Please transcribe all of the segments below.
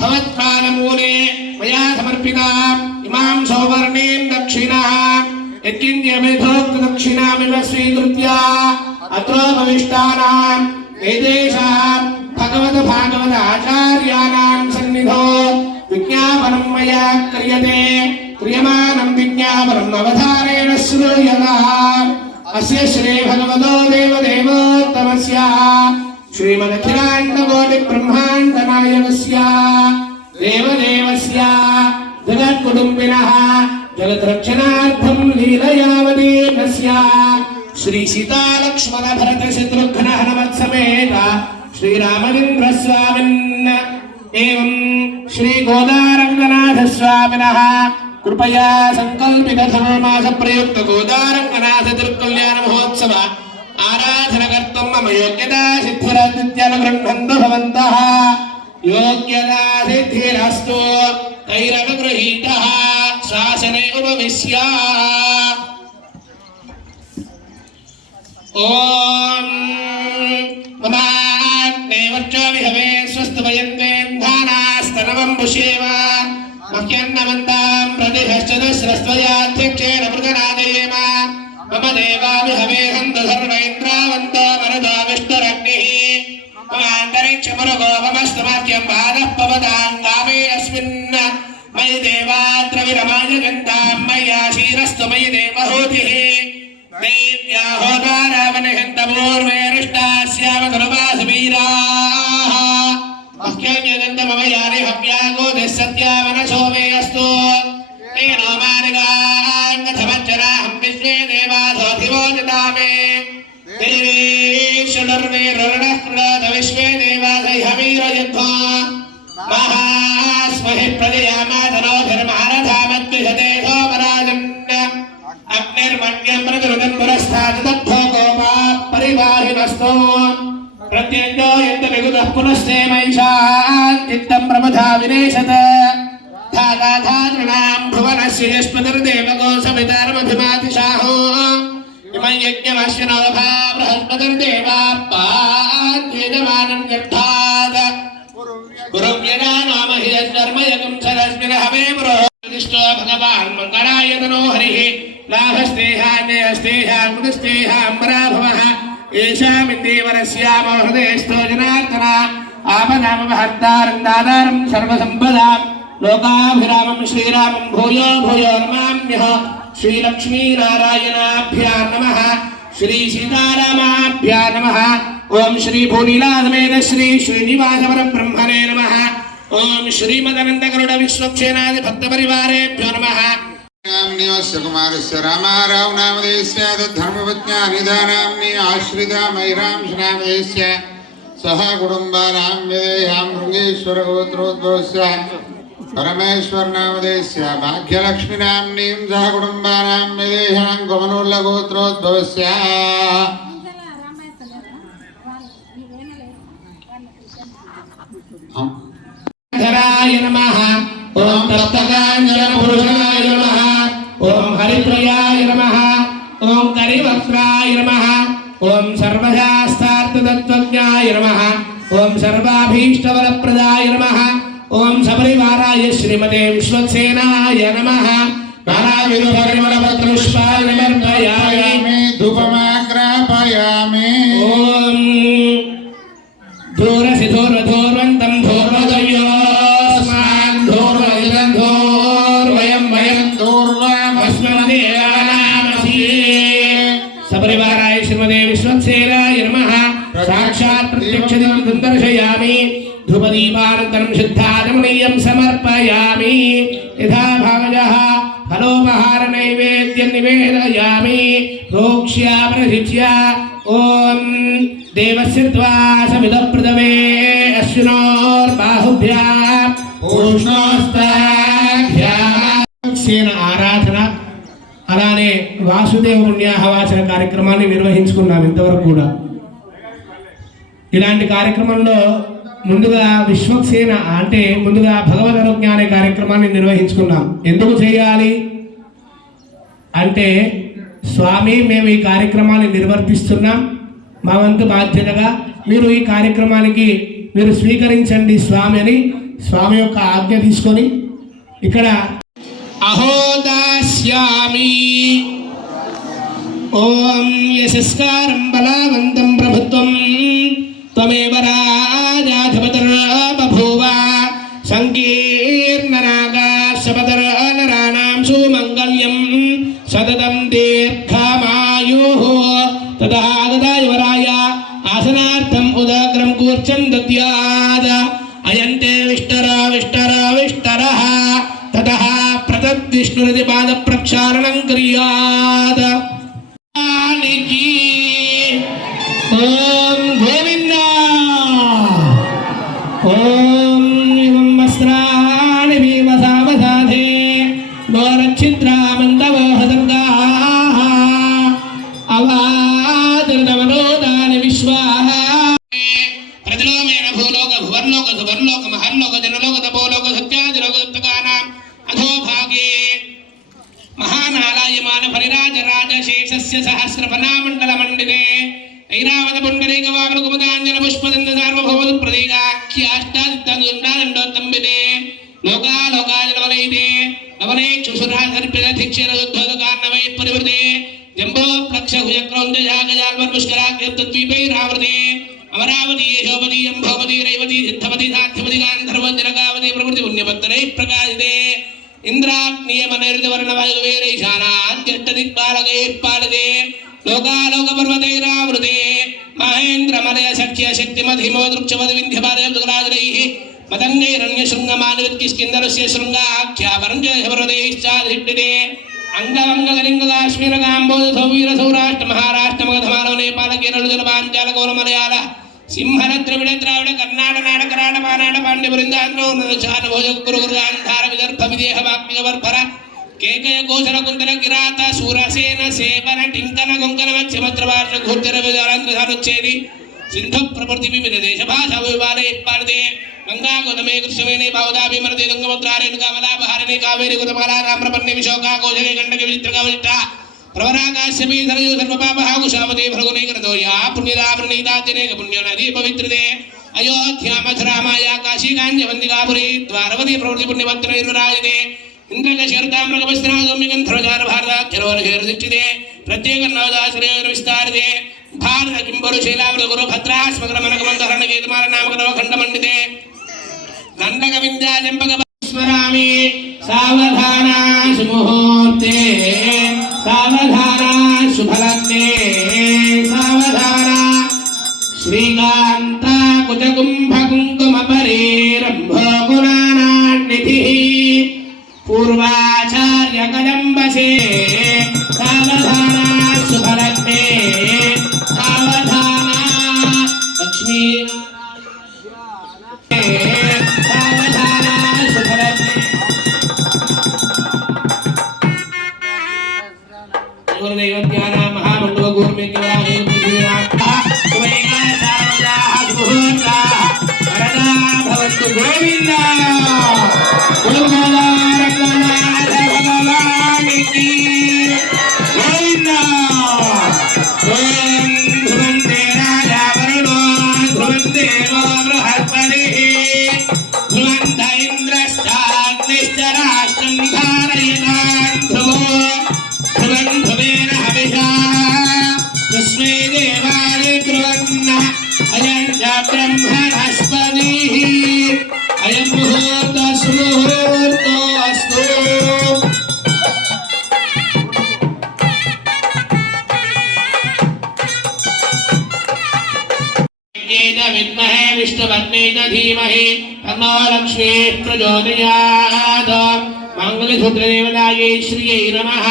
भवत्पादमूले मया समर्पिताम् इमां सौवर्णीं दक्षिणाम् यत्किञ्चिदभिधोक्त दक्षिणामिव स्वीकृत्य अत्रोपविष्टानां वेदेशां भगवत आचार्याणां सन्निधौ विज्ञापनं मया क्रियते क्रियमाणं विज्ञापनम् अवधानेन श्रूयताम् अस्य श्री भगवतो देवदेवोत्तमस्य श्रीमदखिलाण्डकोटि ब्रह्माण्ड नायकस्य देवदेवस्य जगत्कुटुम्बिनः जगद्रक्षणार्थं लीलयावतीर्णस्य श्री सीता लक्ष्मण भरत शत्रुघ्न हनुमत्समेत श्रीरामचन्द्रस्वामिन् एवं श्री गोदारङ्गनाथ स्वामिनः कृपया संकल्पित धर्ममास प्रयुक्त गोदारङ्गनाथ तिरुकल्याण महोत्सव आराधना कर्तुं मम योग्यता सिद्धिरनुगृह्णन्तु भवन्तः योग्यता सिद्धिरस्तु तैरनुगृहीतः शासने उपविश्य ओम ममाग्नेवर्चो विहवे स्वस्तवयन्वेन्धानास्तनवं पुष्येव मह्यन्नमन्तां प्रतिहश्चतस्रस्त्वयाध्यक्षेण मृगनादयेम मम देवाविहवे हन्त सर्व इन्द्रावन्तो मरुतो विष्णुरग्निः ममान्तरिक्षमरुगोपमस्तमह्यं बाधः पवतां कामे अस्मिन् मयि देवात्र विरमाय गन्तां मय्याशीरस्तु मयि देवहूतिः देव्याहोदारावनहन्तपूर्वेरिष्टास्यामधनुवासवीराः मह्यं मम यानि हव्यागोदः सत्यामनसो मे अस्तु तेनो मार्गाङ्गधमज्जराहं विश्वे देवासोऽधिवोदिता मे देवीषुर्वेरुणः कृणोत विश्वे देवासैहवीरयुद्धो महास्महि प्रजयामातनोभिर्महारथामद्विषते सोमराजन् अग्निर्मण्यं मृदुरुदन् पुरस्तात् दग्धो गोपाः परिवाहिनस्तो प्रत्यञ्जो यन्तविगुतः पुनस्ते महिषान् चित्तं प्रबुधा विनेशत धाताधातॄणां भुवनस्य यस्पतिर्देवगो सवितर्मभिमातिशाहो इमं यज्ञमस्य नवभा बृहस्पतिर्देवाप्पाद्यजमानं यर्थात् गुरुव्यजा नाम हि यज्ञर्मयगं सरस्मिन् हवे पुरोहिष्टो भगवान् मङ्गलाय तनो हरिः लाभस्तेहान्यस्तेहामुदस्तेहाम्बराभवः येषामिन्देवरस्यामो हृदयस्थो जनार्दन आपदामहर्तारं दातारं सर्वसम्पदां लोकाभिरामं श्रीरामं भूयो भूयो नमाम्यः श्रीलक्ष्मीनारायणाभ्यां नमः श्रीसीतारामाभ्यां नमः ओम श्री भूनीलासमेत श्री श्रीनिवासपरब्रह्मणे नमः ओम श्रीमदनन्दगरुड विश्वक्षेणादि भक्तपरिवारेभ्यो नमः नाम्न्यस्य कुमारस्य रामाराव नामधेयस्य धर्मपत्न्यानिधानाम्नि आश्रिता मैरांशनामधेयस्य सह कुटुम्बानां विदेहां भृङ्गेश्वरगोत्रोद्भवस्य परमेश्वर नामधेयस्य भाग्यलक्ष्मीनाम्नीं सह कुटुम्बानां विदेहां गोमनोल्लगोत्रोद्भवस्य धराय नमः ओम तप्तकाञ्चन पुरुषाय नमः ओम हरिप्रियाय नमः ओम करिवक्त्राय नमः ओम सर्वशास्त्रार्थतत्त्वज्ञाय नमः ओम सर्वाभीष्टवरप्रदाय नमः ओम सपरिवाराय श्रीमते विश्वक्सेनाय नमः नानाविधपरिमलपत्रपुष्पाणिमर्पयामि धूपमाग्रापयामि ओम धूरसि धूर्वधूर्वन्तं धूर्वदयोस्मान् धूर्वदिदं धूर्वयं वयं धूर्वमस्मदेवानामसि सपरिवाराय श्रीमते विश्वक्सेनाय नमः साक्षात् प्रत्यक्षदिनं दर्शयामि धूपदीपानन्तरं शुद्धाचमनीयं समर्पयामि यथा भावजः फलोपहार नैवेद्यं निवेदयामि प्रोक्ष्य प्रशिच्य ओम देवस्य द्वासमिदप्रदवे अश्विनोर्बाहुभ्याम् पूष्णोस्ताभ्याम् సేన ఆరాధన అలానే వాసుదేవ పుణ్యాహవాచన కార్యక్రమాన్ని నిర్వహించుకున్నాం ఇంతవరకు కూడా. ఇలాంటి కార్యక్రమంలో ముందుగా విశ్వక్సేన అంటే ముందుగా భగవద్ అనుజ్ఞాన కార్యక్రమాన్ని నిర్వహించుకున్నాం. ఎందుకు చేయాలి అంటే స్వామి మేము ఈ కార్యక్రమాన్ని నిర్వర్తిస్తున్నాం, మా వంతు బాధ్యతగా మీరు ఈ కార్యక్రమానికి మీరు స్వీకరించండి స్వామి అని స్వామి యొక్క ఆజ్ఞ తీసుకొని ఇక్కడ అహోదాస్యామి ఓం యశస్కారం బలవంతం ప్రభుత్వం త్వమేవ రాజాధిపతిర్బభూవ సంకీర్ణనాగాశపతిర్నరాణాం సుమంగళ్యం సతతం దీర్ఘమాయుః తతః గదా యువరాయ ఆసనార్థం ఉదగ్రం కూర్చం దద్యాద్ అయంతే విష్టరः తతః ప్రతద్విష్ణురితి పాద ప్రక్షాళనం క్రియాత్ ఓం గోవింద ఓం ఇవం వస్త్రాణి భీమసావధాధే గోరక్షిద్రామంతవోహదంగాః అవాదృతమనోదాని విశ్వాః ప్రతిలోమేన భూలోక భువర్లోక సువర్లోక మహర్లోక జనలోక తపోలోక సత్యాదిలోక సప్తకానాం అధోభాగే మహానాలాయమాన పరిరాజ రాజశేషస్య సహస్రఫనామండల మండితే ఐరావత పుండరీక వామన కుమదాంజన పుష్పదండ సార్వభౌమ ప్రతీకాఖ్యాష్టాదిత్తంబితే లోకాలోకాజనవలైతే అవనేక్షుసురాధర్పిదధిక్షరయుద్ధోదకార్ణవై పరివృతే జంబో ప్లక్షభుజక్రౌంజాగజాల్మన్ముష్కరాఖ్యద్వీపైరావృతే అమరావతి యశోపతి అంభోపతి రైవతి సిద్ధవతి సాధ్యవతి గాంధర్వజనకావతి ప్రకృతి పుణ్యపత్తరై ప్రకాశితే ఇంద్రాగ్నియమనైర్వర్ణవాయువేరైశానాద్యష్టదిక్పాలకైర్పాలతే లోకాలోక పర్వతైరావృతే మహేంద్రమలయ సఖ్య శక్తిమధిమోదృక్షవది వింధ్యపాదరాజరైః మతంగైరణ్యశృంగమానువిత్కిష్కిందరస్య శృంగాఖ్యాపరంజపర్వతైశ్చాధిష్ఠితే అంగవంగలింగదాశ్మీరగాంబోధసౌవీరసౌరాష్ట్ర మహారాష్ట్ర మగధమానవ నేపాల కేరళ జలపాంచాల గౌర మలయాళ సింహన ద్రవిడ ద్రావిడ కర్ణాట నాట కరాట పానాట పాండ్య బృందాంధ్రో నరచాన భోజ గురుగురుగాంధార విదర్భ విదేహ వాక్మిక వర్భర కేకయ కోశల కుంతల కిరాత సూరసేన సేవన టింకన కొంకణ మత్స్యమద్రవార్ష ఘోర్జర విదారాంధ్రసానుచ్చేది సింధు ప్రవృత్తి వివిధ దేశ భాషా వివాదే పాడదే గంగా గోదమే కృష్ణవేణి బావుదాభి మరదే దుంగముద్రారేణు కమలాపహారిణి కావేరి గుతమాలా రామ్రపర్ణి విశోకా కోశలే గండక విచిత్రక విచిత్ర ప్రవరాకాశ్యపి ధరయు సర్వపాపహాకుశామదే భృగునైకరదోయా పుణ్యదామృణీతాద్యనేక పుణ్యనదీ పవిత్రదే అయోధ్యా మధురామాయా కాశీ కాంజవందికాపురి ద్వారవతి ప్రవృత్తి పుణ్యవంతనైర్విరాజితే ఇంద్రకశరతామ్రగమస్త్రాగమ్యగంధ్రజార భారతాఖ్యరోరఘేరదిష్టితే ప్రత్యేక నవదాశ్రయ విస్తారితే భారత కింబరు శైలావృత గురు భద్రాస్మగ్రమనగమంధరణ కేతుమాల నామకరవ ఖండమండితే దండక వింధ్యాజంపక స్మరామి సావధానా సుముహూర్తే సావధానా శుభలగ్నే సావధానా శ్రీకాంత కుజకుంభ కుంకుమ పరేరంభోగుణానాన్నిధి పూర్వాచార్య కదంబసే సావధానా శుభలగ్నే సావధానా లక్ష్మీ సావధానా శుభలగ్నే గురుదైవత్యానా మహామండవ గోర్మేకివాహే గోవింద భగవానికి గోవింద ఓం ధ్రువంతే రాజా వరుణో ధ్రువందేవో బృహస్పతి ధ్రువంత ఇంద్రశ్చాగ్నిశ్చ రాష్ట్రం ధారయతాన్ ధ్రువో ధ్రువం ధ్రువేణ హవిషా తస్మై దేవాయ ధ్రువన్న అయం చ బ్రహ్మణస్పతి అయం ముహూర్త సుముహూర్తోస్తు విద్మహే విష్ణుపత్నే చ ధీమహి తన్నో లక్ష్మీ ప్రచోదయాత్ మంగళసూత్రదేవతాయై శ్రీయై నమః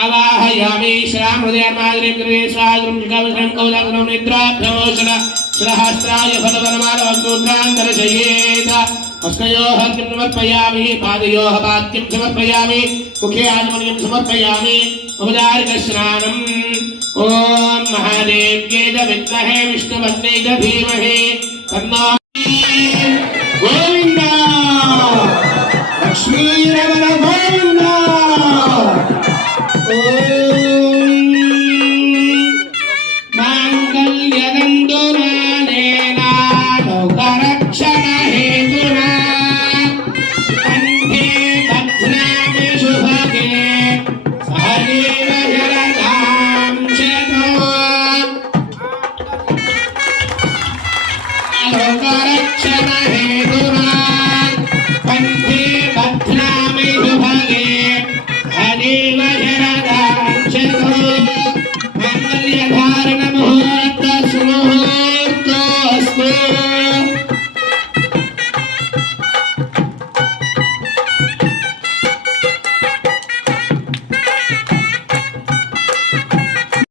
ఆవాహయామి శ్రామృదయమాద్రిగ్రే స్వాగృంకవసరం కౌలగ్నం నిద్రాభ్యోషణ సహస్రాయ ఫలవనమాలవద్రుద్రాంతరశయేత హస్తయోః కిం సమర్పయామి పాదయోః పాద్యం సమర్పయామి ముఖే ఆచమనీయం సమర్పయామి ఉపచారిక స్నానం ఓం మహాదేవ్యై చ విద్మహే విష్ణుపత్నే చ ధీమహి తన్నో